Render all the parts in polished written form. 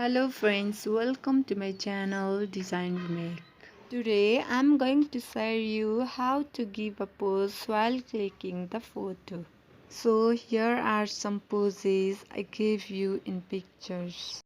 Hello friends, welcome to my channel Design Remake. Today I'm going to share you how to give a pose while clicking the photo. So here are some poses I gave you in pictures.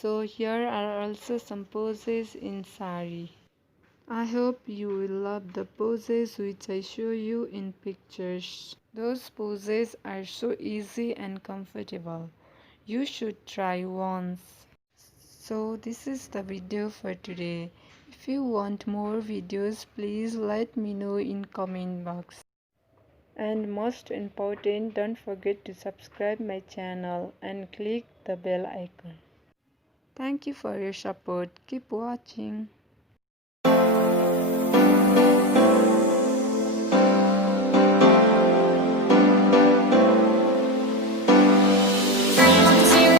So here are also some poses in sari. I hope you will love the poses which I show you in pictures. Those poses are so easy and comfortable. You should try once. So this is the video for today. If you want more videos, please let me know in comment box. And most important, don't forget to subscribe my channel and click the bell icon. Thank you for your support. Keep watching.